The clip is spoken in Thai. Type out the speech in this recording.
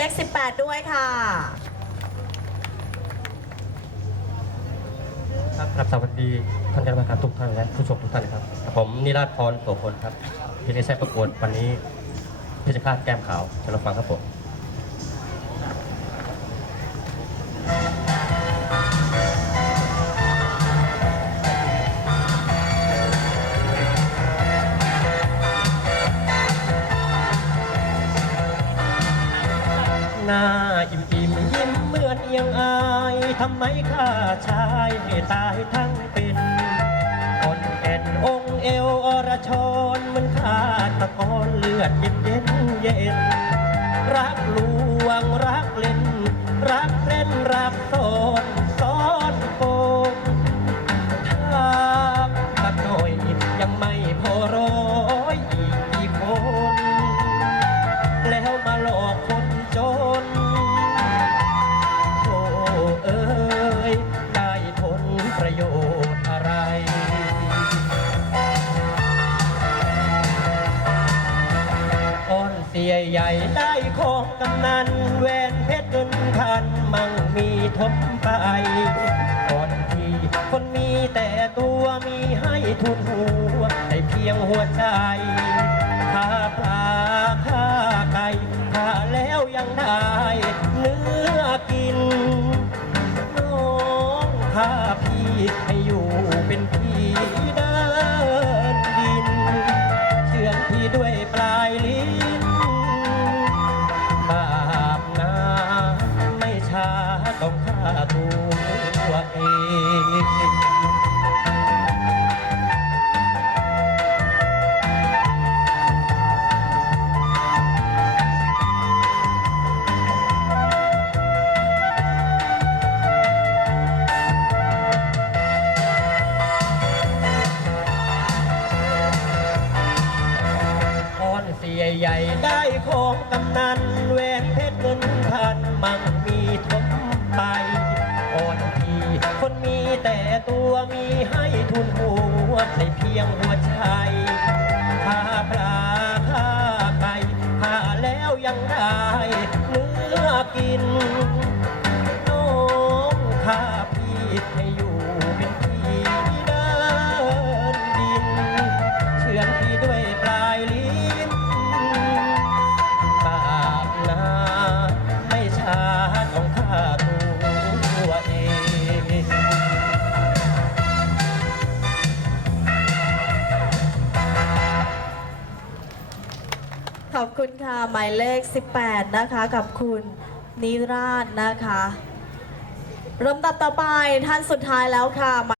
เลข18 ด้วยค่ะ ครับครับสวัสดีท่านกรรมการทุกท่านและผู้ชมทุกท่านนะครับ ผมนิราชพรโสพลครับที่ได้ใช้ประกวดวันนี้เพชรฆาตแก้มขาวจะรับฟังครับผม หน้าอิ่มอิ่มยิ้มเหมือนเอียงอายทำไมข้าชายให้ตายทั้งเป็นคนแอนองค์เอวอรชนมันขาดตะกอนเลือดเย็นเย็นเย็นรักลวงรักเล่น สียใหญ่ได้ของกำนันแหวนเพชรเงินพันมั่งมีทบไปก่อนที่คนมีแต่ตัวมีให้ทุนหัวได้เพียงหัวใจค่าปลาค่าไก่ค่าแล้วยังได้เนื้อกินน้องข้าพี่ให้ ใหญ่ได้ของกำนันแหวนเพชรเงินพันมั่งมีทบไปอ่อนทีคนมีแต่ตัวมีให้ทุนหัวในเพียงหัวใจค่าปลาค่าไก่ค่าแล้วยังได้ อบคุณค่ะ หมายเลข 18 นะคะกับคุณนิราชนะคะลำดับต่อไปท่านสุดท้ายแล้วค่ะ